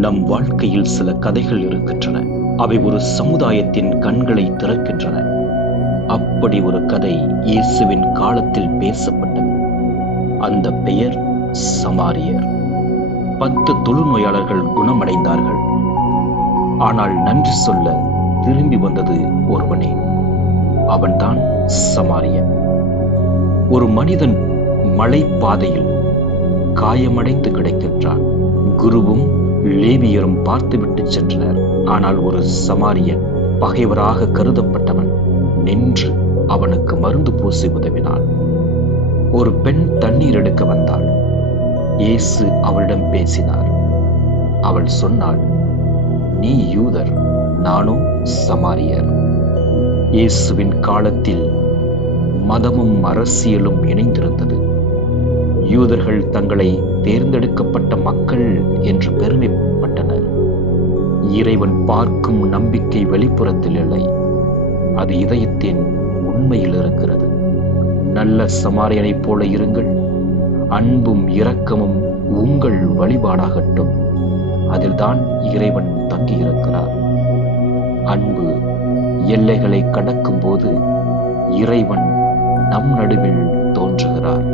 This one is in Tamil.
நம் வாழ்க்கையில் சில கதைகள் இருக்கின்றன. அவை ஒரு சமுதாயத்தின் கண்களை திறக்கின்றன. அப்படி ஒரு கதை இயேசுவின் காலத்தில் பேசப்பட்டது. அந்த பெயர் சமாரியர். 10 தொழுநோயாளர்கள் குணமடைந்தார்கள். ஆனால் நன்றி சொல்ல திரும்பி வந்தது ஒருவனே. அவன்தான் சமாரியன். ஒரு மனிதன் மலைப்பாதையில் காயமடைந்து கிடக்கின்றான். குருவும் லேவியரும் பார்த்துவிட்டு சென்றனர். ஆனால் ஒரு சமாரியன், பகைவராக கருதப்பட்டவன், நின்று அவனுக்கு மருந்து பூசி உதவினான். ஒரு பெண் தண்ணீர் எடுக்க வந்தாள். இயேசு அவளிடம் பேசினார். அவள் சொன்னாள், நீ யூதர், நானும் சமாரியர். இயேசுவின் காலத்தில் மதமும் அரசியலும் இணைந்திருந்தது. யூதர்கள் தங்களை தேர்ந்தெடுக்கப்பட்ட மக்கள் என்று பெருமைப்பட்டனர். இறைவன் பார்க்கும் நம்பிக்கை வெளிப்புறத்தில் இல்லை, அது இதயத்தின் உண்மையில் இருக்கிறது. நல்ல சமாரியனைப் போல இருங்கள். அன்பும் இரக்கமும் உங்கள் வழிபாடாகட்டும். அதில்தான் இறைவன் தங்கியிருக்கிறார். அன்பு எல்லைகளை கடக்கும் போது இறைவன் நம் நடுவில் தோன்றுகிறார்.